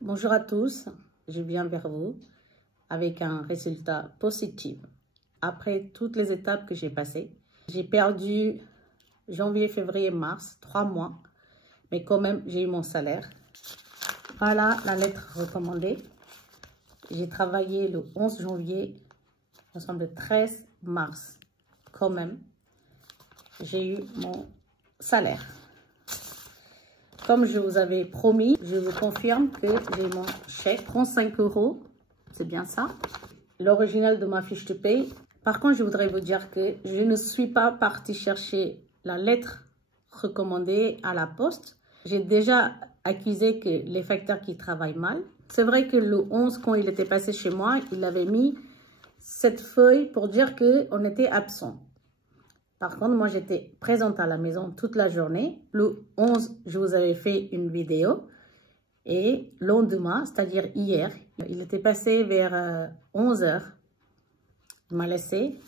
Bonjour à tous, je viens vers vous avec un résultat positif. Après toutes les étapes que j'ai passées, j'ai perdu janvier, février, mars, 3 mois, mais quand même j'ai eu mon salaire. Voilà la lettre recommandée. J'ai travaillé le 11 janvier, nous sommes le 13 mars. Quand même, j'ai eu mon salaire. Comme je vous avais promis, je vous confirme que j'ai mon chèque, 35 €, c'est bien ça, l'original de ma fiche de paye. Par contre, je voudrais vous dire que je ne suis pas partie chercher la lettre recommandée à la poste. J'ai déjà accusé que les facteurs qui travaillent mal. C'est vrai que le 11, quand il était passé chez moi, il avait mis cette feuille pour dire qu'on était absent. Par contre, moi, j'étais présente à la maison toute la journée. Le 11, je vous avais fait une vidéo. Et le lendemain, c'est-à-dire hier, il était passé vers 11 h. Il m'a laissé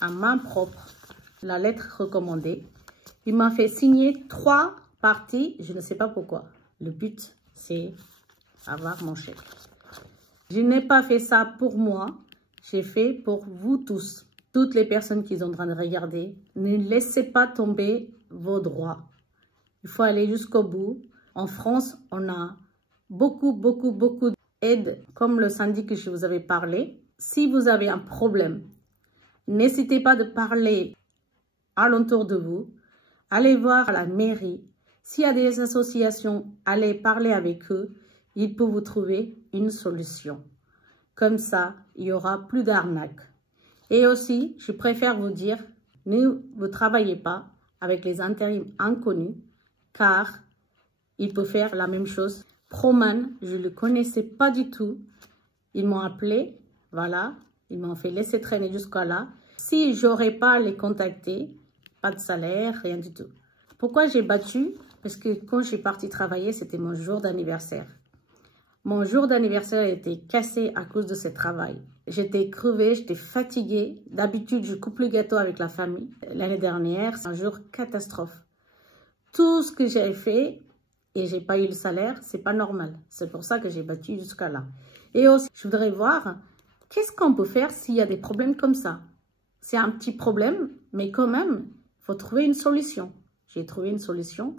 à main propre la lettre recommandée. Il m'a fait signer 3 parties. Je ne sais pas pourquoi. Le but, c'est avoir mon chèque. Je n'ai pas fait ça pour moi. J'ai fait pour vous tous. Toutes les personnes qui sont en train de regarder, ne laissez pas tomber vos droits. Il faut aller jusqu'au bout. En France, on a beaucoup d'aides, comme le syndic que je vous avais parlé. Si vous avez un problème, n'hésitez pas de parler alentour de vous. Allez voir la mairie. S'il y a des associations, allez parler avec eux. Ils peuvent vous trouver une solution. Comme ça, il n'y aura plus d'arnaque. Et aussi, je préfère vous dire, ne vous travaillez pas avec les intérims inconnus, car ils peuvent faire la même chose. Proman, je ne le connaissais pas du tout. Ils m'ont appelé, voilà, ils m'ont fait laisser traîner jusqu'à là. Si je n'aurais pas les contactés, pas de salaire, rien du tout. Pourquoi j'ai battu? Parce que quand je suis partie travailler, c'était mon jour d'anniversaire. Mon jour d'anniversaire a été cassé à cause de ce travail. J'étais crevée, j'étais fatiguée. D'habitude, je coupe le gâteau avec la famille. L'année dernière, c'est un jour catastrophe. Tout ce que j'ai fait et j'ai pas eu le salaire, c'est pas normal. C'est pour ça que j'ai battu jusqu'à là. Et aussi, je voudrais voir qu'est-ce qu'on peut faire s'il y a des problèmes comme ça. C'est un petit problème, mais quand même, il faut trouver une solution. J'ai trouvé une solution.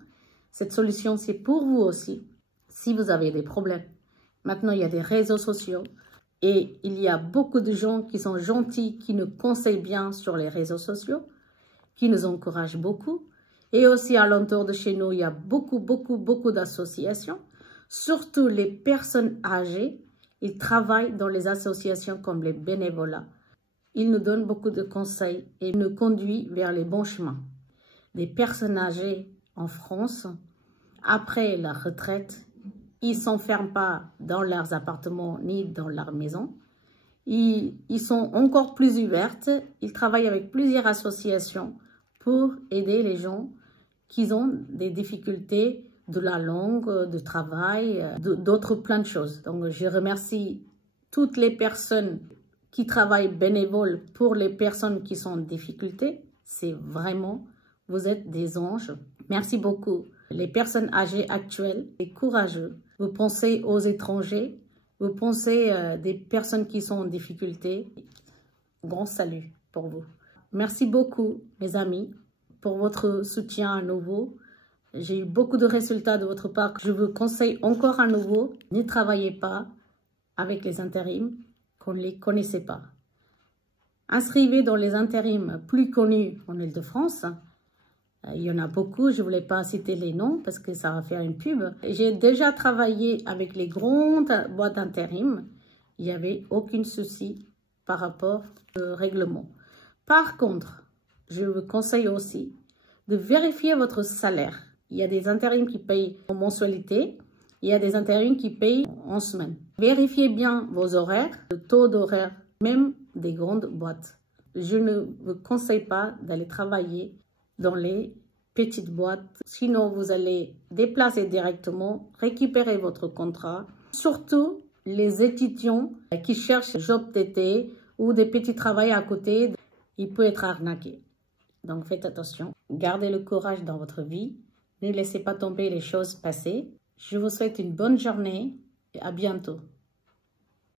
Cette solution, c'est pour vous aussi, si vous avez des problèmes. Maintenant, il y a des réseaux sociaux et il y a beaucoup de gens qui sont gentils, qui nous conseillent bien sur les réseaux sociaux, qui nous encouragent beaucoup. Et aussi, à l'entour de chez nous, il y a beaucoup d'associations. Surtout les personnes âgées, ils travaillent dans les associations comme les bénévolats. Ils nous donnent beaucoup de conseils et nous conduisent vers les bons chemins. Les personnes âgées en France, après la retraite, ils ne s'enferment pas dans leurs appartements ni dans leur maison. Ils sont encore plus ouvertes. Ils travaillent avec plusieurs associations pour aider les gens qui ont des difficultés de la langue, de travail, d'autres plein de choses. Donc, je remercie toutes les personnes qui travaillent bénévoles pour les personnes qui sont en difficulté. C'est vraiment, vous êtes des anges. Merci beaucoup. Les personnes âgées actuelles et courageux. Vous pensez aux étrangers, vous pensez des personnes qui sont en difficulté. Grand salut pour vous. Merci beaucoup, mes amis, pour votre soutien à nouveau. J'ai eu beaucoup de résultats de votre part. Je vous conseille encore à nouveau, ne travaillez pas avec les intérims qu'on ne les connaissait pas. Inscrivez dans les intérims plus connus en Île-de-France. Il y en a beaucoup, je ne voulais pas citer les noms parce que ça va faire une pub. J'ai déjà travaillé avec les grandes boîtes d'intérim. Il n'y avait aucun souci par rapport au règlement. Par contre, je vous conseille aussi de vérifier votre salaire. Il y a des intérims qui payent en mensualité. Il y a des intérims qui payent en semaine. Vérifiez bien vos horaires, le taux d'horaire, même des grandes boîtes. Je ne vous conseille pas d'aller travailler dans les petites boîtes. Sinon, vous allez déplacer directement, récupérer votre contrat. Surtout les étudiants qui cherchent job d'été ou des petits travails à côté, ils peuvent être arnaqués. Donc, faites attention. Gardez le courage dans votre vie. Ne laissez pas tomber les choses passées. Je vous souhaite une bonne journée et à bientôt.